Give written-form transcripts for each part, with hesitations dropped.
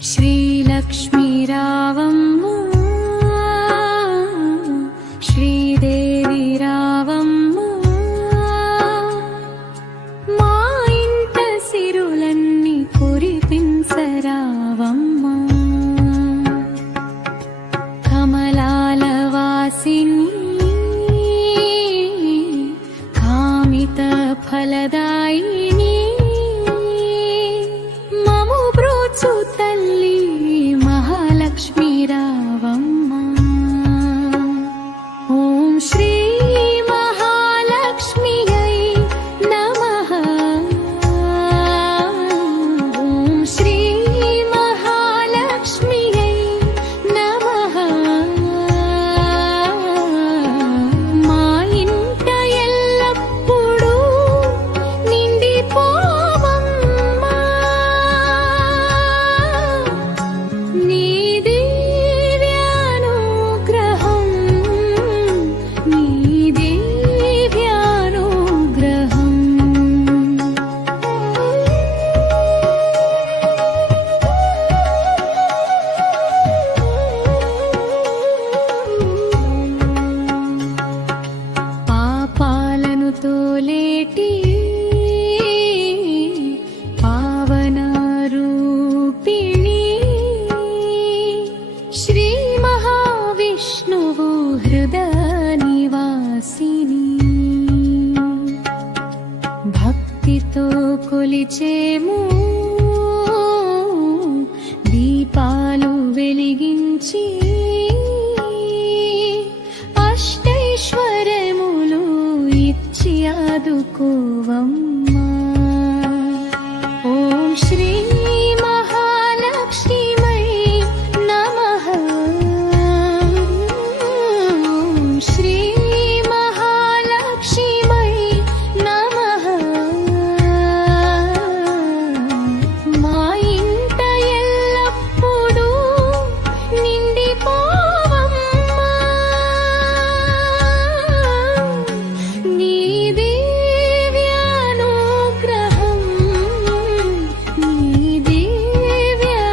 श्रीलक्ष्मी रावम्म श्रीदेवी रावम्म मा इंट सिरुलन्नी कुरिपिंचरावम्म कमलाल वासिनी कामित फलदायिनी ममु ब्रोचु तल्ली महालक्ष्मी रावम्म ओम श्री महालक्ष्म्यै नमः ओम श्री महालक्ष्म्यै नमः మా ఇంట ఎల్లప్పుడూ నిండిపోవమ్మా నీ దివ్యానుగ్రహం నీ దివ్యానుగ్రహం పాపాలను తోలేటి పావన రూపిణి శ్రీ మహావిష్ణువు హృదయ నివాసిని భక్తితో కొలిచేము దీపాలు వెలిగించి అష్టైశ్వర్యములు ఇచ్చి ఆదుకోవమ్మా ఓం శ్రీ మహాలక్ష్మీమై నమః ఓం శ్రీ మహాలక్ష్మీమై నమః మా ఇంట ఎల్లప్పుడూ నిండిపోవమ్మా నీ దివ్యానుగ్రహం నీ దివ్యానుగ్రహం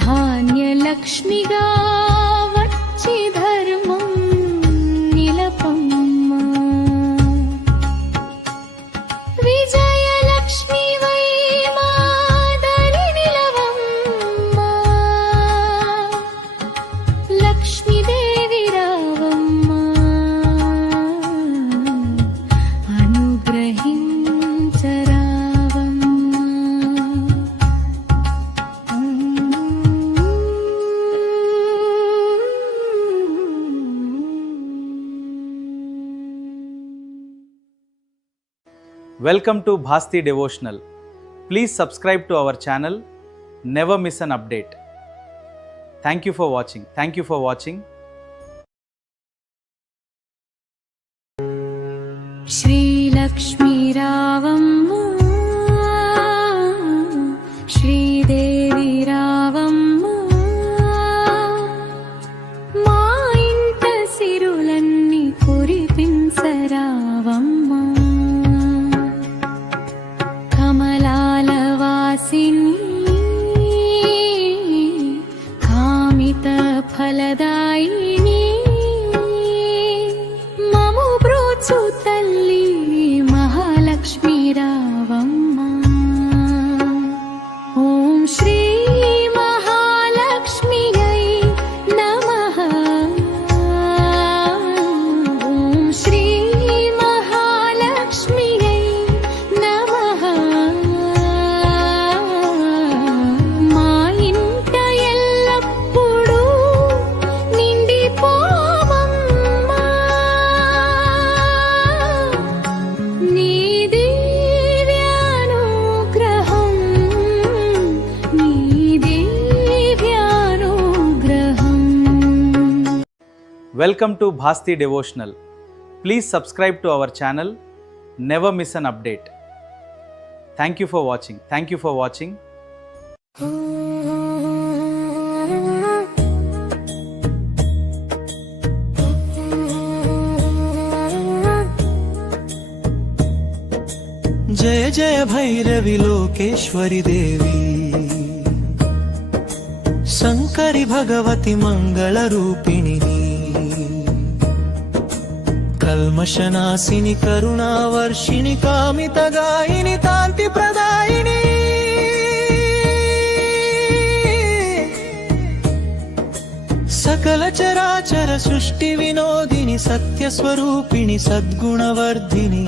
ధాన్యలక్ష్మిగా వచ్చి ధర్మం నిలపమ్మా విజయలక్ష్మివై మా దరి నిలవమ్మా లక్ష్మీదేవి రావమ్మా Welcome to Bhasti Devotional. Please subscribe to our channel. Never miss an update. Thank you for watching. Thank you for watching. Sreelakshmi रावम्म Sridevi रावम्म మా ఇంట సిరులన్నీ కురిపించరావమ్మ కమలాల వాసిని కామిత ఫలదాయిని మము బ్రోచు తల్లి మహాలక్ష్మి రావమ్మ ఓం శ్రీ మహాలక్ష్మ్यै నమః ఓం శ్రీ మహాలక్ష్మ్यै నమః మా ఇంట ఎల్లప్పుడూ నిండిపోవమ్మా నీ దివ్యానుగ్రహం నీ దివ్యానుగ్రహం Welcome to Bhasti Devotional. Please subscribe to our channel. Never miss an update. Thank you for watching. Thank you for watching. जय జయ భైరవి లోకేశ్వరి దేవి శంకరి భగవతి మంగళ రూపిణి కల్మషనాశిని కరుణావర్షిణి కామితగాయిని కాంతి ప్రదాయిని సకల చరాచర సృష్టి వినోదిని సత్యస్వరూపిణి సద్గుణవర్ధిని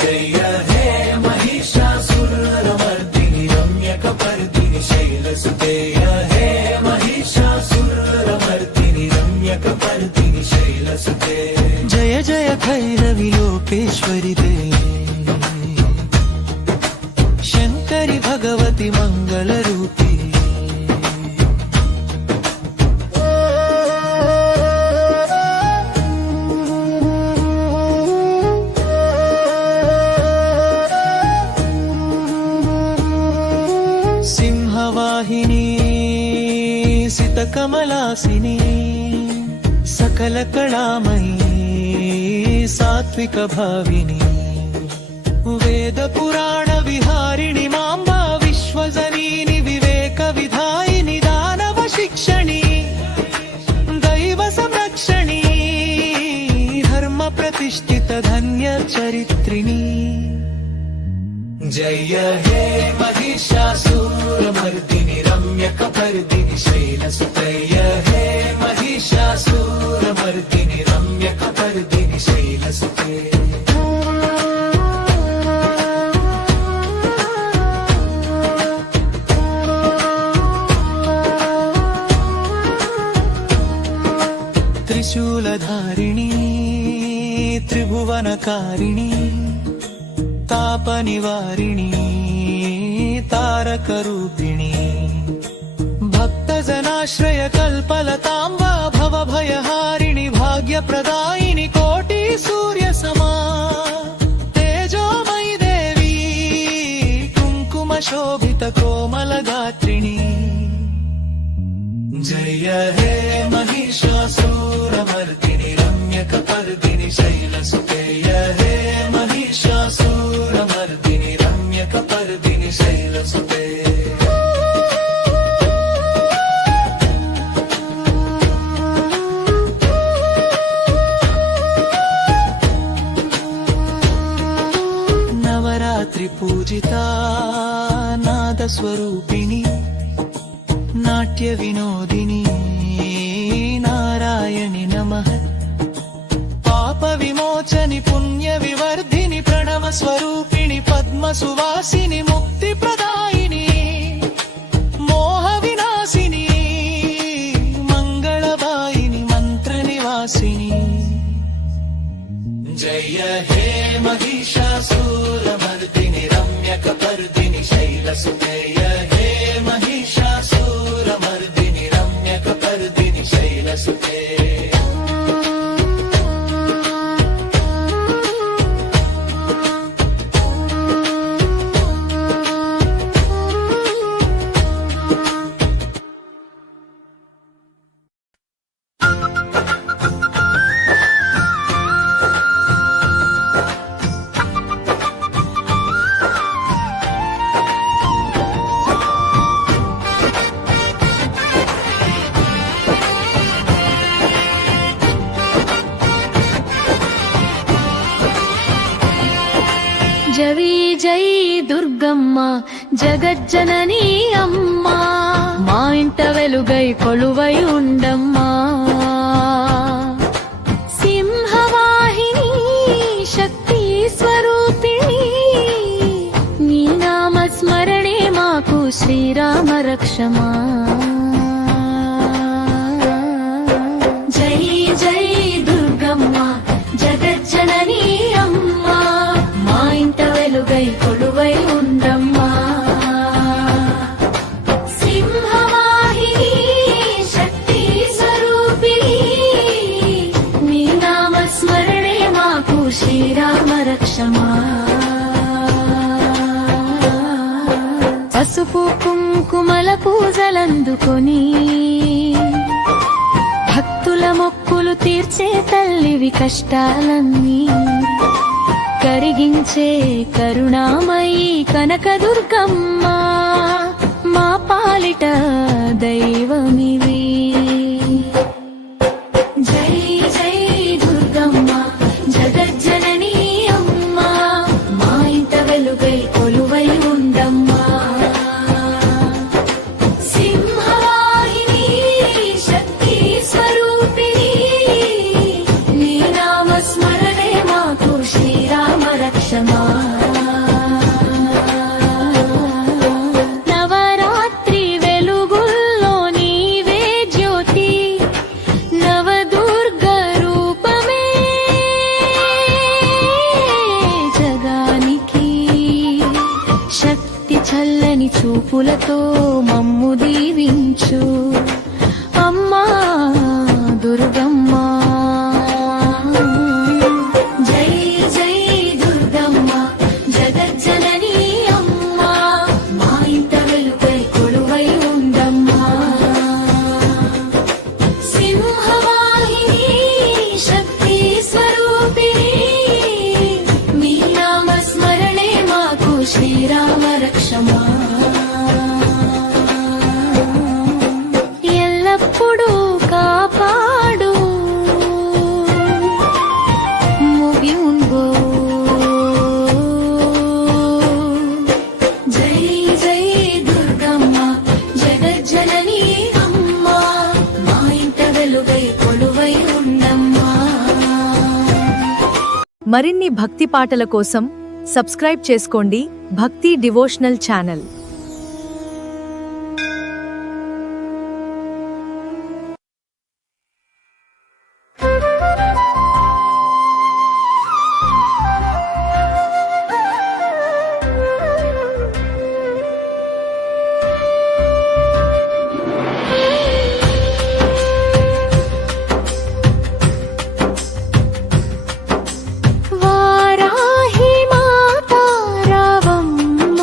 జయ హే మహిషాసురమర్దిని రమ్యకపర్దిని శైలసుతే హే మహిషాసురమర్దిని రమ్యకపర్దిని శైలసుతే జయ జయ భైరవి లోకేశ్వరి దేవి శంకరి భగవతి మంగళ రూపి సింహవాహిని సితకమలాసిని సకల కళామయీ సాత్విక భావిని వేద పురాణ విహారిణి మాంబా విశ్వజనీని వివేక విధాయిని దానవ శిక్షణి దైవ సంరక్షణి ధర్మ ప్రతిష్ఠిత ధన్య చరిత్రిణి జయ హే మహిషాసురమర్దిని రమ్యకపర్దిని శైలసుతయ హే మహిషాసురమర్దిని రమ్యకపర్దిని శైలసుతే త్రిశూలధారిణి త్రిభువనకారిణి తాపనివారిణి తారకరూపిణి భక్తజనాశ్రయ కల్పలతాంబా భవభయహారిణి భాగ్యప్రదాయిని కోటి సూర్య సమా తేజోమయి దేవి కుంకుమ శోభిత కోమల గాత్రిణి జయ హే మహిషాసురమర్దిని రమ్యకపర్దిని శైలసుతే హే మహిషాసురమర్దిని రమ్యకపర్దిని శైలసుతే నవరాత్రి పూజిత నాద స్వరూపిణి నాట్య వినోదిని నారాయణి నమః పాప విమోచని పుణ్య వివర్ధిని ప్రణవ స్వరూపిణి పద్మ సువాసిని ముక్తి ప్రదాయిని మోహ వినాశిని మంగళవాయిని మంత్ర నివాసిని జయ హే మహిషాసురమర్దిని రమ్యకపర్దిని శైలసుతయ హే మహిషాసురమర్దిని రమ్యకపర్దిని శైలసుతే జవి జై దుర్గమ్మ జగజ్జనని అమ్మ మా ఇంట వెలుగై కొలువై ఉండమ్మా సింహవాహిని శక్తి స్వరూపిణి నీ నామ స్మరణే మాకు శ్రీరామ రక్షమా జై జై దుర్గమ్మ జగజ్జనని అమ్మ మా ఇంట వెలుగై కొలువై ఉండమ్మా సింహవాహిని శక్తి స్వరూపిణి నీ నామ స్మరణే మాకు శ్రీరామ రక్షమా పసుపు కుంకుమల పూజలందుకొని భక్తుల మొక్కులు కోర్కెలు తీర్చే తల్లివి కష్టాలన్నీ కరిగించే కరుణామయీ కనకదుర్గమ్మ మా పాలిట దైవమివి జై జై దుర్గమ్మ జగజ్జననీ అమ్మ మా ఇంట వెలుగై కొలువై ఉండమ్మా సింహవాహిని శక్తి స్వరూపిణి నీ నామ స్మరణే మాకు శ్రీరామ రక్షమా నవరాత్రి వెలుగుల్లో నీవే జ్యోతి నవదుర్గ రూపమే జగానికి శక్తి చల్లని చూపులతో మమ్ము దీవించు అమ్మా దుర్గమ్మ జై జై దుర్గమ్మ జగజ్జననీ అమ్మ మా ఇంట వెలుగై కొలువై ఉండమ్మా సింహవాహిని శక్తి స్వరూపిణి మీ నామ స్మరణే మాకు శ్రీరామ రక్షమా ఎల్లప్పుడూ కాపాడు ముగింబో జై జై దుర్గమ్మ జగజ్జననీ అమ్మ మా ఇంట వెలుగై కొలువై ఉండమ్మా మరిన్ని భక్తి పాటల కోసం సబ్స్క్రైబ్ చేసుకోండి భక్తి డివోషనల్ ఛానల్. వారాహి మాతా రావమ్మ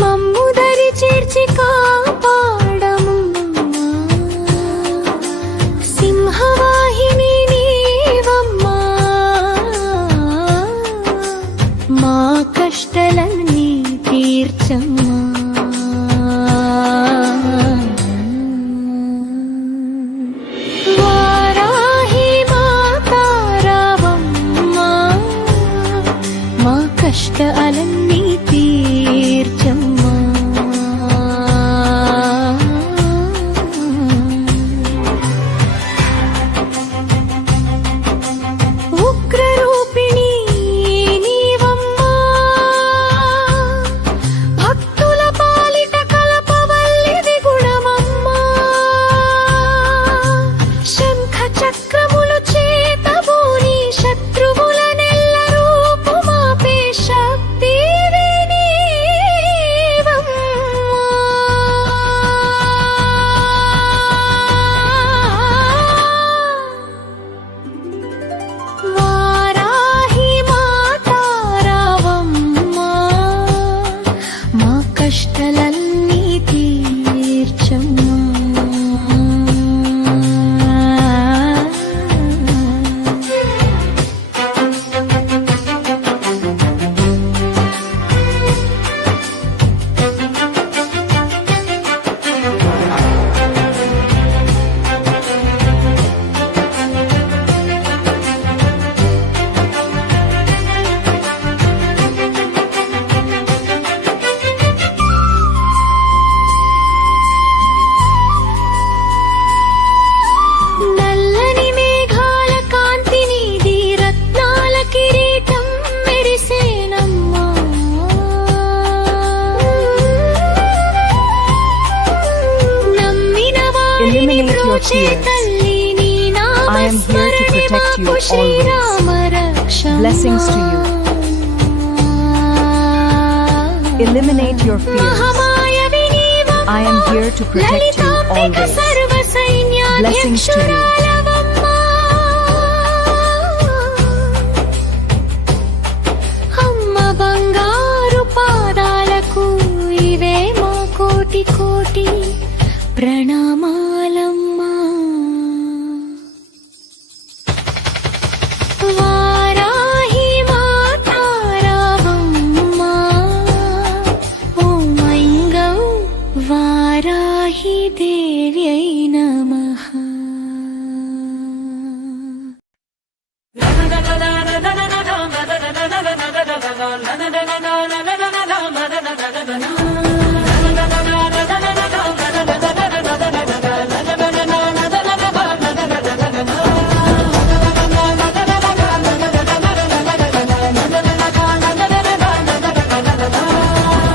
మమ్ము దరి చేర్చి కాపాడమ్మా సింహవాహిని నీవమ్మా మా కష్టాలన్నీ తీర్చమ్మా వారాహి మాతా రావమ్మ మా కష్టాలన్నీ తీర్చమ్మా ఉగ్రరూపిణి నీవమ్మా భక్తుల పాలిట కల్పవల్లివి గుణమమ్మా శంఖ చక్రములు చేతబూని శత్రువులనెల్ల రూపుమాపే శక్తివి నీవమ్మా వారాహి మాతా రావమ్మ మా కష్టాలన్నీ తీర్చమ్మా నల్లని మేఘాల కాంతి నీది రత్నాల కిరీటం మెరిసేనమ్మా నమ్మిన వారిని Eliminate your బ్రోచే fears. తల్లి నీ నామ I am here to స్మరణే protect you మాకు always. Srirama రక్షమా Blessings to you. Eliminate your fears. మహామాయవి నీవమ్మా I am here to protect you Lalitambika always. సర్వ Blessings to you. సైన్యాధ్యక్షురాలవమ్మా అమ్మ బంగారు పాదాలకు ఇవే మా కోటి కోటి ప్రణామాలమ్మా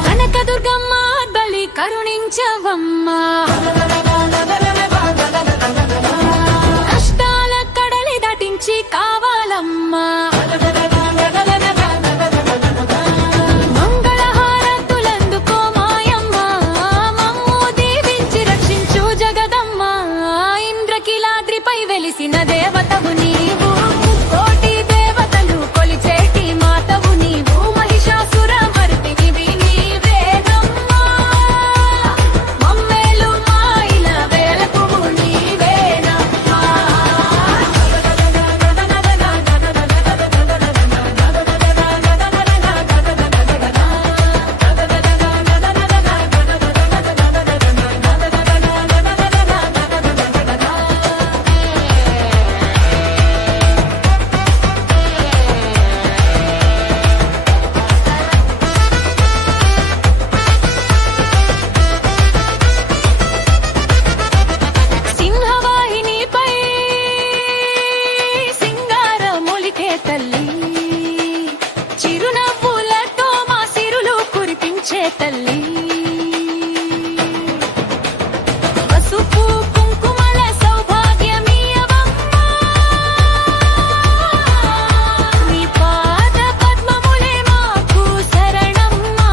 కనకదుర్గమ్మ బలి కరుణించవమ్మా, కష్టాల కడలి దాటించి కావాలమ్మా, మంగళహారతులందుకో మాయమ్మ, మమ్ము దీవించి రక్షించు జగదమ్మ. ఇంద్రకీలాద్రిపై వెలిసిన దేవతవు నీవు, కోటి దేవతలు కొలిచేటి మాతవు నీవు, మహిషాసుర మర్దినివి నీవేనమ్మా, మమ్మేలు మాయిల వేలకువు నీవేనమ్మా. సింహవాహినిపై సింగారములికే తల్లి, చిరునవ్వులతో మా సిరులు కురిపించే తల్లి, పసుపు కుంకుమల సౌభాగ్యమీయవమ్మా, నీ పాద పద్మములే మాకు శరణమ్మా.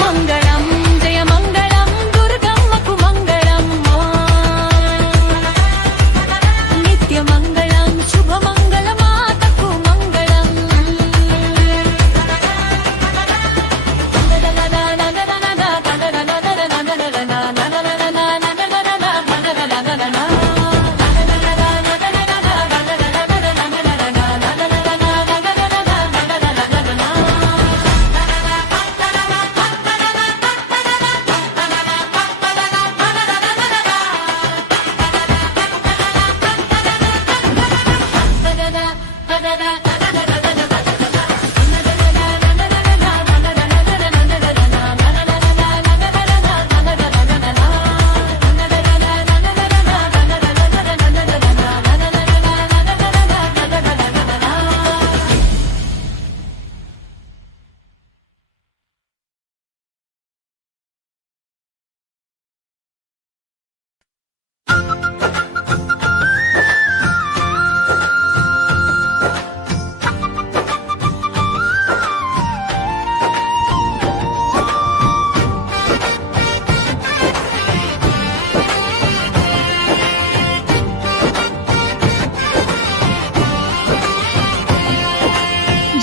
మంగళం జయ మంగళం దుర్గమ్మకు మంగళమ్మా, నిత్య మంగళం శుభ మంగళ మాతకు మంగళం.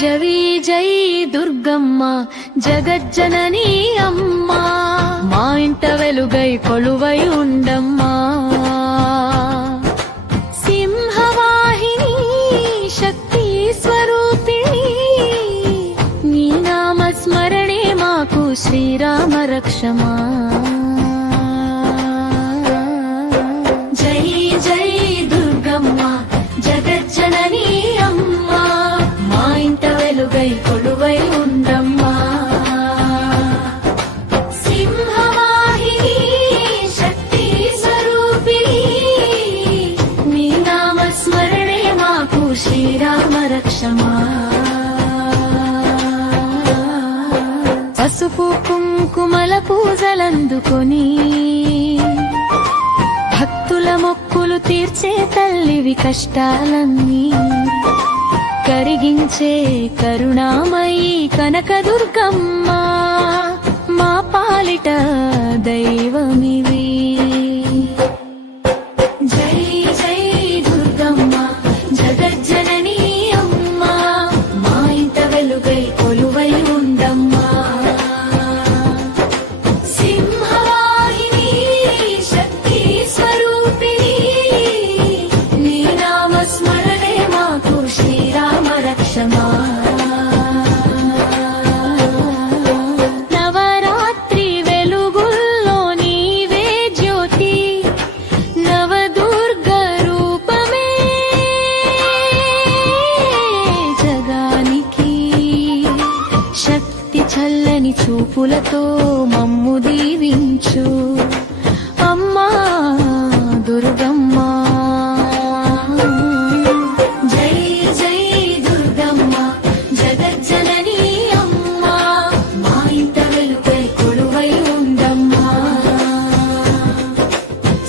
జై జై దుర్గమ్మ జగజ్జననీ అమ్మా, మా ఇంట వెలుగై కొలువై ఉండమ్మా. సింహవాహిని శక్తి స్వరూపిణి, నీ నామ స్మరణే మాకు శ్రీరామ రక్షమా. జై జై దుర్గమ్మ జగజ్జననీ అమ్మా, మా ఇంట వెలుగై కొలువై ఉండమ్మా. సింహవాహిని శక్తి స్వరూపిణి, నీ నామ స్మరణే మాకు శ్రీరామ రక్షమా. పసుపు కుంకుమల పూజలందుకొని భక్తుల మొక్కులు తీర్చే తల్లివి, కష్టాలన్నీ కరిగించే కరుణామయీ కనకదుర్గమ్మ, మా పాలిట దైవమివి. జై జై దుర్గమ్మ జగజ్జననీ అమ్మా, మా ఇంట వెలుగై కొలువై ఉండమ్మా. సింహవాహిని శక్తి స్వరూపిణి, నీ నామ స్మరణే మాకు శ్రీరామ రక్షమా. నవరాత్రి వెలుగుల్లో నీవే జ్యోతి, నవ్వులతో మమ్ము దీవించు అమ్మా దుర్గమ్మ. జై జై దుర్గమ్మ జగజ్జనని అమ్మ, మా ఇంట వెలుగై కొలువై ఉండమ్మా.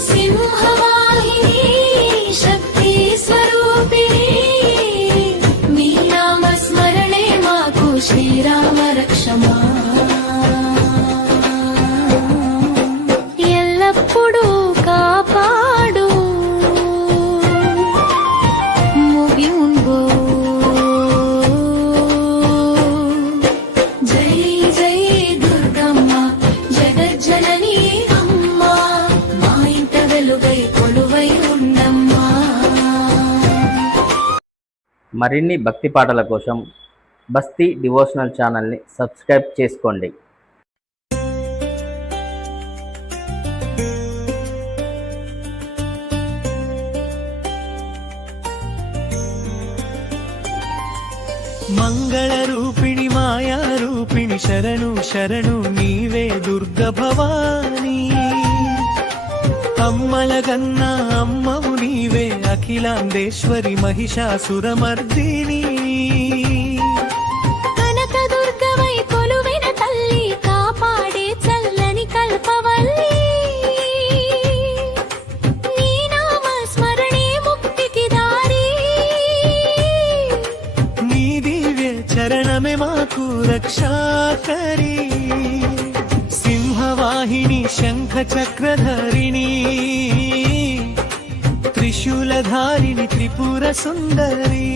సింహవాహిని శక్తి స్వరూపిణి, మీ నామ స్మరణే మాకు శ్రీరామ రక్షమా. ఎల్లప్పుడూ కాపాడు ముగింబో. జై జై దుర్గమ్మ జగజ్జనని అమ్మ, మా ఇంట వెలుగై కొలువై ఉండమ్మా. మరిన్ని భక్తి పాటల కోసం బస్తీ డివోషనల్ ఛానల్ని సబ్స్క్రైబ్ చేసుకోండి. మంగళ రూపిణి మాయా రూపిణి శరణు శరణు నీవే దుర్గ భవానీ. అమ్మల గన్నా అమ్మవు నీవే అఖిలాండేశ్వరి మహిషాసురమర్దిని. కనక దుర్గవై కొలువైన తల్లి, కాపాడే చల్లని కల్పవల్లి. నీ నామ స్మరణే ముక్తికి దారి, నీ దివ్య చరణమే మాకు రక్షాకరి. సింహవాహిని శంఖ చక్రధారిణి, త్రిశూలధారిణి త్రిపుర సుందరి.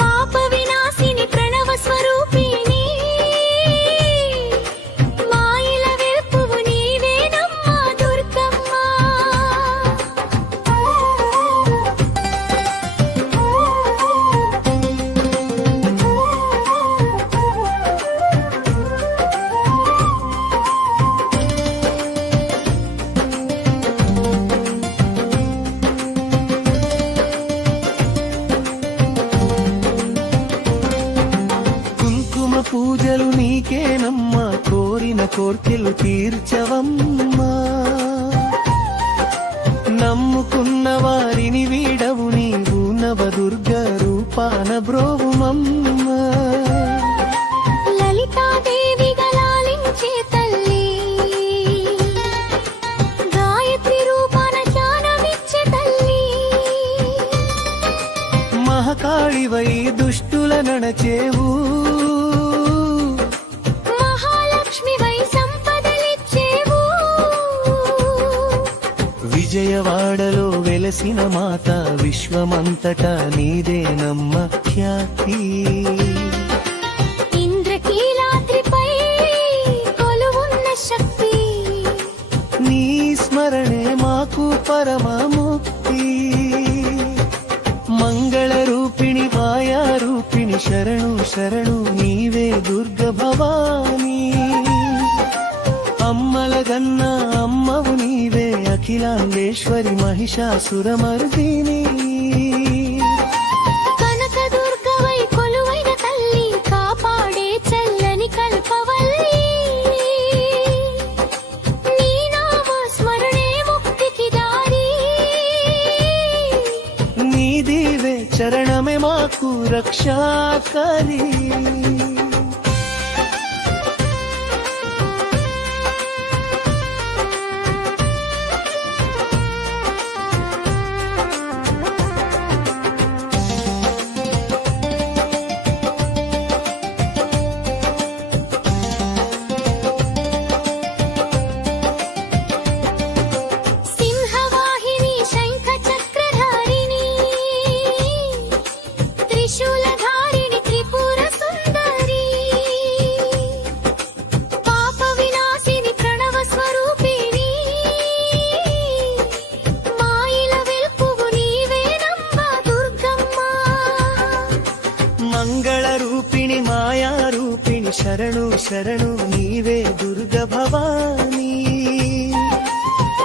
పాప వినాశిని ప్రణవ స్వరూపిణి, మాయల వెల్పువు నీవేనమ్మా దుర్గమ్మ. కుంకుమ పూజలు నీకేనమ్మా, కోరిన కోర్కెలు తీర్చవమ్మా. నమ్ముకున్న వారిని వీడవు నీవు, నవదుర్గ రూపాన బ్రోవుమమ్మా. లలితాదేవిగా లాలించే తల్లి, గాయత్రి రూపాన జ్ఞానమిచ్చే తల్లి. మహకాళివై దుష్టుల నడచేవు, మహాలక్ష్మివై సంపదలిచ్చేవు. విజయవాడలో వెలసిన మాత, విశ్వమంతటా నీదేనమ్మ ఖ్యాతి. ఇంద్రకీలాద్రిపై కొలువున్న శక్తి, నీ స్మరణే మాకు పరమముక్తి. మంగళ రూపిణి మాయా రూపిణి శరణు శరణు నీవే దుర్గ భవానీ. అమ్మల గన్నా అమ్మవు నీవే అఖిలాండేశ్వరి మహిషాసురమర్దిని. కనక దుర్గవై కొలువైన తల్లి, కాపాడే చల్లని కల్పవల్లి. నీ నామ స్మరణే ముక్తికి దారి, నీ దివే చరణమే మాకు రక్షాకరి. సింహవాహిని శంఖ చక్రధారిణి, త్రిశూలధారిణి త్రిపుర సుందరి. పాప వినాశిని ప్రణవ స్వరూపిణి, మాయల వెల్పువు నీవేనమ్మా దుర్గమ్మ. మంగళ రూపిణి మాయా రూపిణి శరణు శరణు నీవే దుర్గ భవానీ.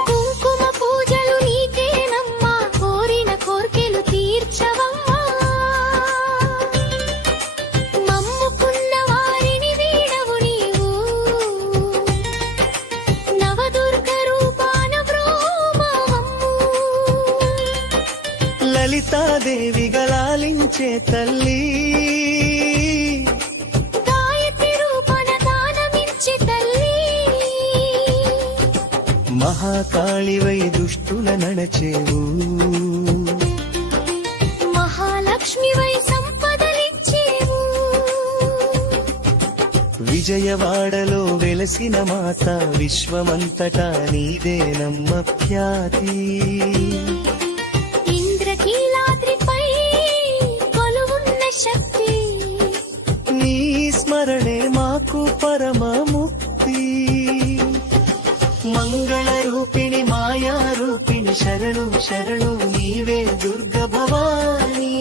కుంకుమ పూజలు నీకేనమ్మా, కోరిన కోర్కెలు తీర్చవమ్మా. మమ్ముకున్న వారిని వీడ లలితాదేవిగా లాలించే తల్లి గాయత్రి రూపణ దానమిచ్చే తల్లి మహాకాళివై దుష్టుల నడచేవు మహాలక్ష్మివై సంపదలిచ్చేవు విజయవాడలో వెలసిన మాత విశ్వమంతటా నీదేనమ్మ ఖ్యాతి ఇంద్రకీలాద్రిపై కొలువున్న శక్తి నీ స్మరణే మాకు పరమ ముక్తి మంగళ రూపిణి మాయా రూపిణి శరణు శరణు నీవే దుర్గ భవాని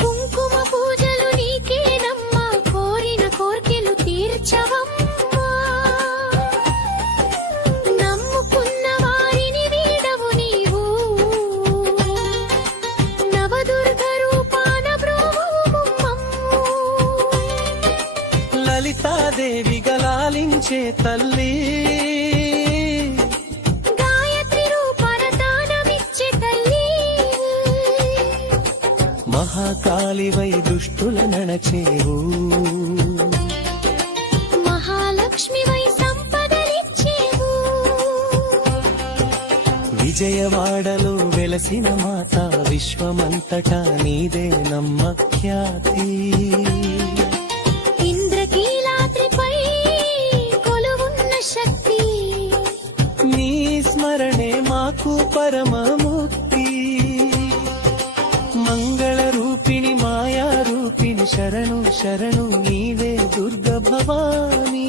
కుంకుమ పూజలు నీకేనమ్మా కోరిన కోర్కెలు తీర్చవమ్మా నమ్ముకున్న వారిని వీడవు నీవు నవదుర్గ రూపాన బ్రోవుమమ్మమ్ము లలితాదేవిగా లాలించే తల్లి గాయత్రి రూపణ దానమిచ్చే తల్లి మహాకాళివై దుష్టుల నడచేవు మహాలక్ష్మివై సంపదలిచ్చేవు విజయవాడలో వెలసిన మాత విశ్వమంతటా నీదేనమ్మ ఖ్యాతి ఇంద్రకీలాద్రిపై కొలువున్న శక్తి నీ స్మరణే మాకు పరమ ముక్తి మంగళ రూపిణి మాయా రూపిణి శరణు శరణు నీవే దుర్గ భవాని